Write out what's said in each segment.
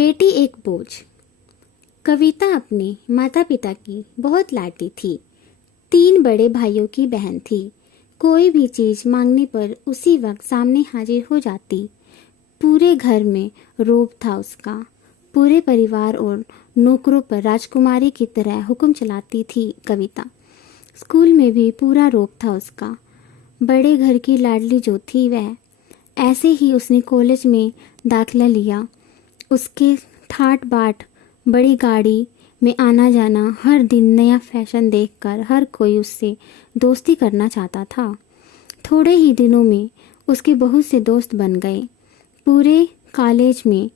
बेटी एक बोझ। कविता अपने माता पिता की बहुत लाडली थी। 3 बड़े भाइयों की बहन थी। कोई भी चीज मांगने पर उसी वक्त सामने हाजिर हो जाती। पूरे घर में रोब था उसका। पूरे परिवार और नौकरों पर राजकुमारी की तरह हुक्म चलाती थी कविता। स्कूल में भी पूरा रोब था उसका। बड़े घर की लाडली जो थी वह। ऐसे ही उसने कॉलेज में दाखिला लिया। उसके ठाट बाट बड़ी गाड़ी में आना जाना, हर दिन नया फैशन देखकर हर कोई उससे दोस्ती करना चाहता था। थोड़े ही दिनों में उसके बहुत से दोस्त बन गए। पूरे कॉलेज में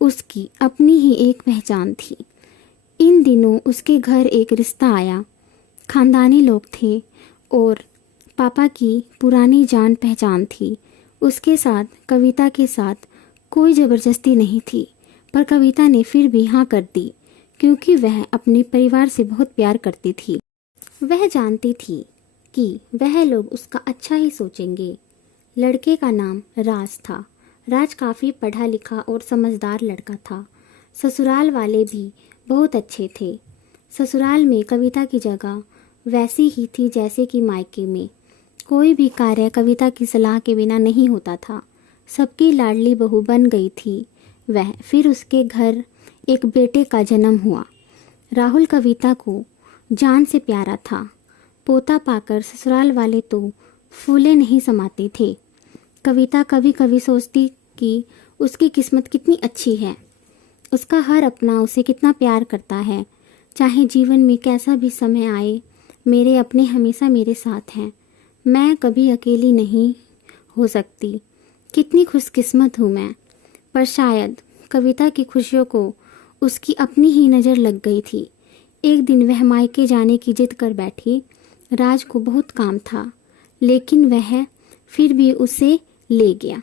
उसकी अपनी ही एक पहचान थी। इन दिनों उसके घर एक रिश्ता आया। खानदानी लोग थे और पापा की पुरानी जान पहचान थी। उसके साथ, कविता के साथ कोई ज़बरदस्ती नहीं थी, पर कविता ने फिर भी हाँ कर दी क्योंकि वह अपने परिवार से बहुत प्यार करती थी। वह जानती थी कि वह लोग उसका अच्छा ही सोचेंगे। लड़के का नाम राज था। राज काफ़ी पढ़ा लिखा और समझदार लड़का था। ससुराल वाले भी बहुत अच्छे थे। ससुराल में कविता की जगह वैसी ही थी जैसे कि मायके में। कोई भी कार्य कविता की सलाह के बिना नहीं होता था। सबकी लाडली बहू बन गई थी वह। फिर उसके घर एक बेटे का जन्म हुआ। राहुल कविता को जान से प्यारा था। पोता पाकर ससुराल वाले तो फूले नहीं समाते थे। कविता कभी कभी सोचती कि उसकी किस्मत कितनी अच्छी है। उसका हर अपना उसे कितना प्यार करता है। चाहे जीवन में कैसा भी समय आए, मेरे अपने हमेशा मेरे साथ हैं। मैं कभी अकेली नहीं हो सकती। कितनी खुशकिस्मत हूँ मैं। पर शायद कविता की खुशियों को उसकी अपनी ही नज़र लग गई थी। एक दिन वह मायके जाने की जिद कर बैठी। राज को बहुत काम था, लेकिन वह फिर भी उसे ले गया।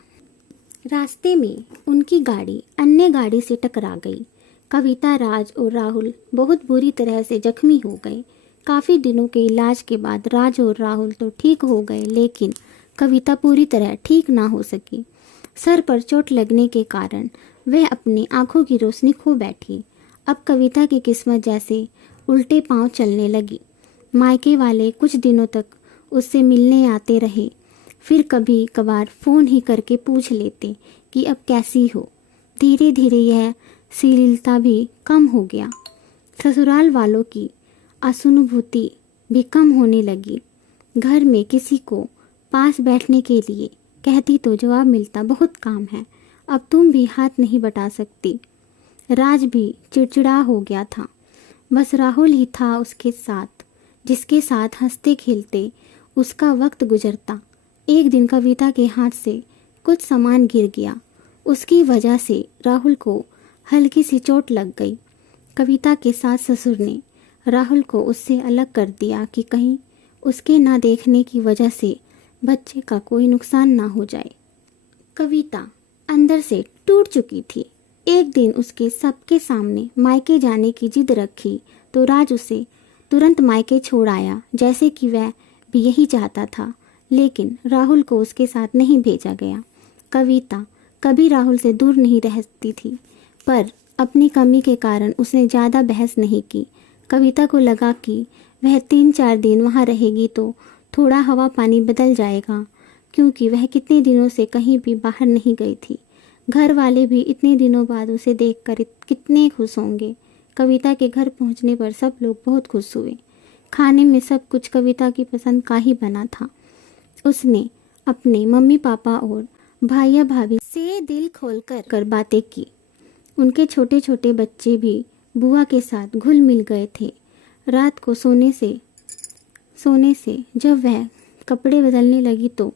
रास्ते में उनकी गाड़ी अन्य गाड़ी से टकरा गई। कविता, राज और राहुल बहुत बुरी तरह से जख्मी हो गए। काफ़ी दिनों के इलाज के बाद राज और राहुल तो ठीक हो गए, लेकिन कविता पूरी तरह ठीक ना हो सकी। सर पर चोट लगने के कारण वह अपनी आंखों की रोशनी खो बैठी। अब कविता की किस्मत जैसे उल्टे पांव चलने लगी। मायके वाले कुछ दिनों तक उससे मिलने आते रहे, फिर कभी कभार फ़ोन ही करके पूछ लेते कि अब कैसी हो। धीरे धीरे यह श्लीलता भी कम हो गया। ससुराल वालों की असहानुभूति भी कम होने लगी। घर में किसी को पास बैठने के लिए कहती तो जवाब मिलता, बहुत काम है, अब तुम भी हाथ नहीं बटा सकती। राज भी चिड़चिड़ा हो गया था। बस राहुल ही था उसके साथ, जिसके साथ हंसते खेलते उसका वक्त गुजरता। एक दिन कविता के हाथ से कुछ सामान गिर गया। उसकी वजह से राहुल को हल्की सी चोट लग गई। कविता के सास ससुर ने राहुल को उससे अलग कर दिया कि कहीं उसके ना देखने की वजह से बच्चे का कोई नुकसान ना हो जाए। कविता अंदर से टूट चुकी थी। एक दिन उसके सबके सामने मायके जाने की जिद रखी तो राज उसे तुरंत मायके छोड़ आया, जैसे कि वह भी यही चाहता था। लेकिन राहुल को उसके साथ नहीं भेजा गया। कविता कभी राहुल से दूर नहीं रहती थी, पर अपनी कमी के कारण उसने ज़्यादा बहस नहीं की। कविता को लगा कि वह 3-4 दिन वहाँ रहेगी तो थोड़ा हवा पानी बदल जाएगा, क्योंकि वह कितने दिनों से कहीं भी बाहर नहीं गई थी। घर वाले भी इतने दिनों बाद उसे देखकर कितने खुश होंगे। कविता के घर पहुंचने पर सब लोग बहुत खुश हुए। खाने में सब कुछ कविता की पसंद का ही बना था। उसने अपने मम्मी पापा और भाइया भाभी से दिल खोलकर बातें की। उनके छोटे छोटे बच्चे भी बुआ के साथ घुल मिल गए थे। रात को सोने से जब वह कपड़े बदलने लगी तो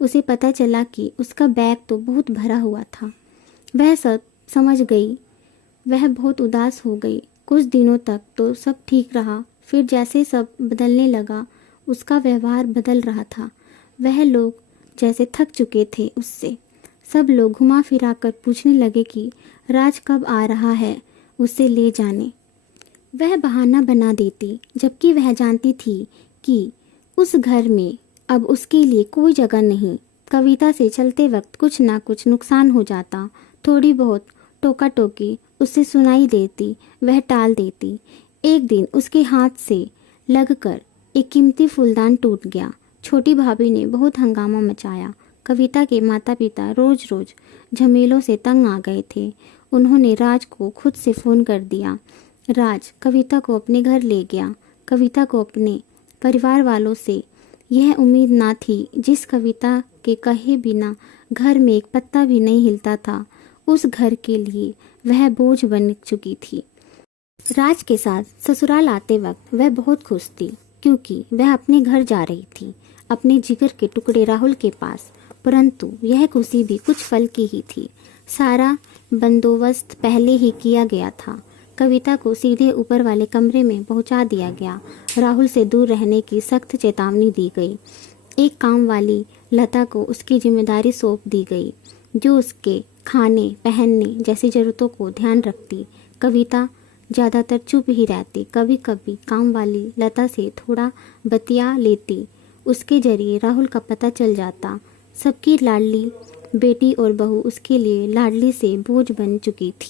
उसे पता चला कि उसका बैग तो बहुत भरा हुआ था। वह सब समझ गई। वह बहुत उदास हो गई। कुछ दिनों तक तो सब ठीक रहा, फिर जैसे सब बदलने लगा उसका व्यवहार बदल रहा था। वह लोग जैसे थक चुके थे उससे। सब लोग घुमा फिरा कर पूछने लगे कि राज कब आ रहा है उसे ले जाने। वह बहाना बना देती, जबकि वह जानती थी कि उस घर में अब उसके लिए कोई जगह नहीं। कविता से चलते वक्त कुछ ना कुछ नुकसान हो जाता। थोड़ी बहुत टोका टोकी उसे सुनाई देती वह टाल देती। एक दिन उसके हाथ से लगकर एक कीमती फूलदान टूट गया। छोटी भाभी ने बहुत हंगामा मचाया। कविता के माता पिता रोज रोज झमेलों से तंग आ गए थे। उन्होंने राज को खुद से फ़ोन कर दिया। राज कविता को अपने घर ले गया। कविता को अपने परिवार वालों से यह उम्मीद ना थी। जिस कविता के कहे बिना घर में एक पत्ता भी नहीं हिलता था, उस घर के लिए वह बोझ बन चुकी थी। राज के साथ ससुराल आते वक्त वह बहुत खुश थी, क्योंकि वह अपने घर जा रही थी, अपने जिगर के टुकड़े राहुल के पास। परंतु यह खुशी भी कुछ पल की ही थी। सारा बंदोबस्त पहले ही किया गया था। कविता को सीधे ऊपर वाले कमरे में पहुंचा दिया गया। राहुल से दूर रहने की सख्त चेतावनी दी गई। एक काम वाली लता को उसकी जिम्मेदारी सौंप दी गई, जो उसके खाने पहनने जैसी ज़रूरतों को ध्यान रखती। कविता ज़्यादातर चुप ही रहती। कभी कभी काम वाली लता से थोड़ा बतिया लेती। उसके जरिए राहुल का पता चल जाता। सबकी लाडली बेटी और बहू उसके लिए लाडली से बोझ बन चुकी थी।